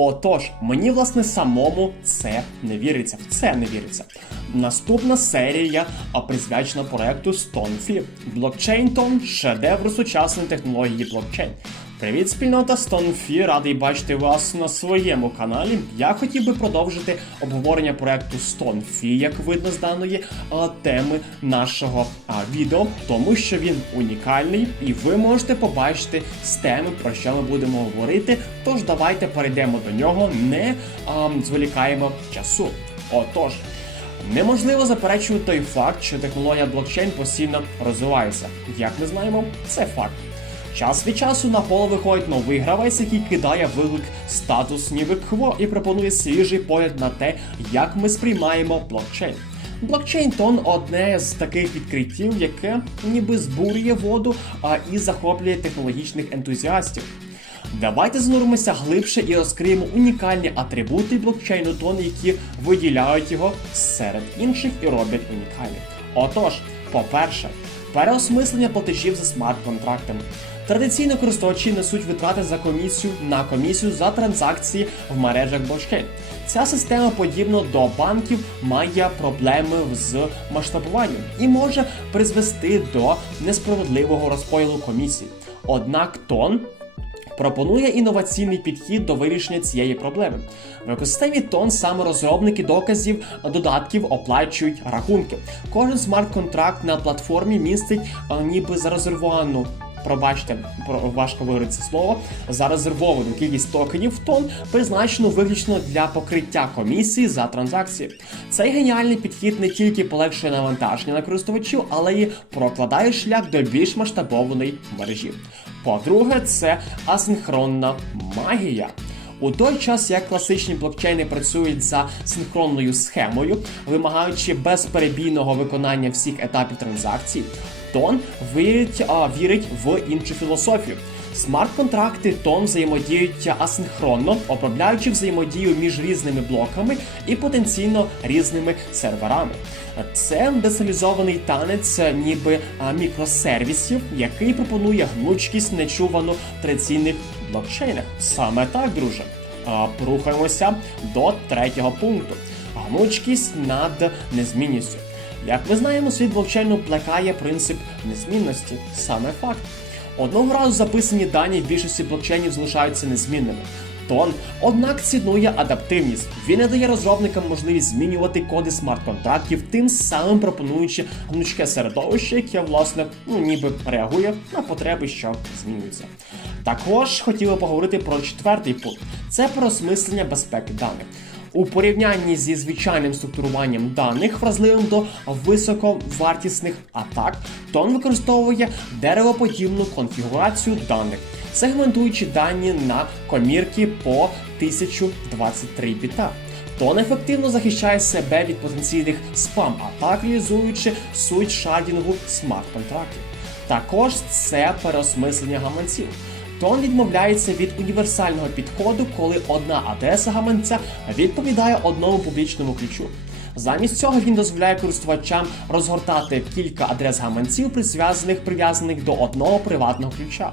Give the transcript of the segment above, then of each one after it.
Отож, мені власне самому це не віриться. В це не віриться. Наступна серія присвячена проекту StoneFi. Блокчейн Тон шедевр сучасної технології блокчейн. Привіт, спільнота StoneFi, радий бачити вас на своєму каналі. Я хотів би продовжити обговорення проекту StoneFi, як видно з даної теми нашого відео, тому що він унікальний, і ви можете побачити з теми, про що ми будемо говорити. Тож давайте перейдемо до нього, не а, зволікаємо часу. Отож. Неможливо заперечувати той факт, що технологія блокчейн постійно розвивається. Як ми знаємо, це факт. Час від часу на поле виходить новий гравець, який кидає виклик статус ніби кво і пропонує свіжий погляд на те, як ми сприймаємо блокчейн. Блокчейн тон одне з таких відкриттів, яке ніби збурює воду а і захоплює технологічних ентузіастів. Давайте зануримося глибше і розкриємо унікальні атрибути блокчейну тон, які виділяють його серед інших і роблять унікальним. Отож, по-перше, переосмислення платежів за смарт-контрактами. Традиційно користувачі несуть витрати за комісію на комісію за транзакції в мережах блокчейн. Ця система, подібно до банків, має проблеми з масштабуванням і може призвести до несправедливого розподілу комісій. Однак тон пропонує інноваційний підхід до вирішення цієї проблеми. В екосистемі тон саме розробники доказів додатків оплачують рахунки. Кожен смарт-контракт на платформі містить ніби зарезервовану. Пробачте, про важко виговорити це слово. Зарезервовану кількість токенів тон призначену виключно для покриття комісії за транзакції. Цей геніальний підхід не тільки полегшує навантаження на користувачів, але й прокладає шлях до більш масштабованої мережі. По-друге, це асинхронна магія. У той час, як класичні блокчейни працюють за синхронною схемою, вимагаючи безперебійного виконання всіх етапів транзакцій, Тон вірить, а, вірить в іншу філософію. Смарт-контракти Тон взаємодіють асинхронно, обробляючи взаємодію між різними блоками і потенційно різними серверами. Це децентралізований танець, ніби мікросервісів, який пропонує гнучкість нечувану в традиційних блокчейнах. Саме так, друже. А, Рухаємося до третього пункту: гнучкість над незмінністю. Як ми знаємо, світ блокчейну плекає принцип незмінності, саме факт. Одного разу записані дані в більшості блокчейнів залишаються незмінними. Тон, однак, цінує адаптивність. Він не дає розробникам можливість змінювати коди смарт-контрактів, тим самим пропонуючи гнучке середовище, яке власне ну ніби реагує на потреби, що змінюються. Також хотіли поговорити про четвертий пункт: це переосмислення безпеки даних. У порівнянні зі звичайним структуруванням даних, вразливим до високовартісних атак, тон використовує деревоподібну конфігурацію даних, сегментуючи дані на комірки по 1023 біта. Тон ефективно захищає себе від потенційних спам-атак, реалізуючи суть шардінгу смарт-контрактів. Також це переосмислення гаманців. Тон відмовляється від універсального підходу, коли одна адреса гаманця відповідає одному публічному ключу. Замість цього він дозволяє користувачам розгортати кілька адрес гаманців, прив'язаних до одного приватного ключа.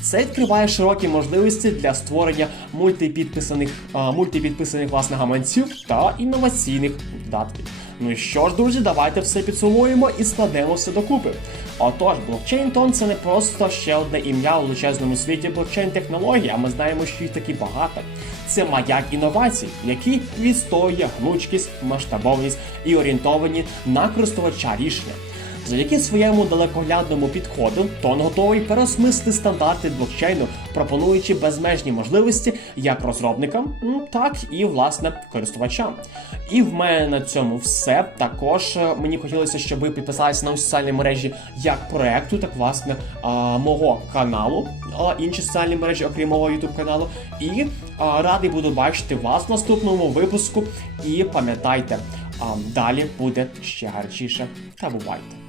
Це відкриває широкі можливості для створення мультипідписаних, а, мультипідписаних власне гаманців та інноваційних додатків. Ну і що ж, друзі, давайте все підсумуємо і складемо все докупи. Отож, блокчейн Тон це не просто ще одне ім'я у величезному світі блокчейн технологій, а ми знаємо, що їх таки багато. Це маяк інновацій, який відстоює гнучкість, масштабовність і орієнтовані на користувача рішення. Завдяки своєму далекоглядному підходу, Тон готовий переосмислити стандарти блокчейну, пропонуючи безмежні можливості як розробникам, так і власне користувачам. І в мене на цьому все. Також е, мені хотілося, щоб ви підписалися на соціальні мережі як проекту, так власне мого каналу, інші соціальні мережі, окрім мого YouTube каналу. І радий буду бачити вас в наступному випуску. І пам'ятайте, далі буде ще гарчіше. Та бувайте!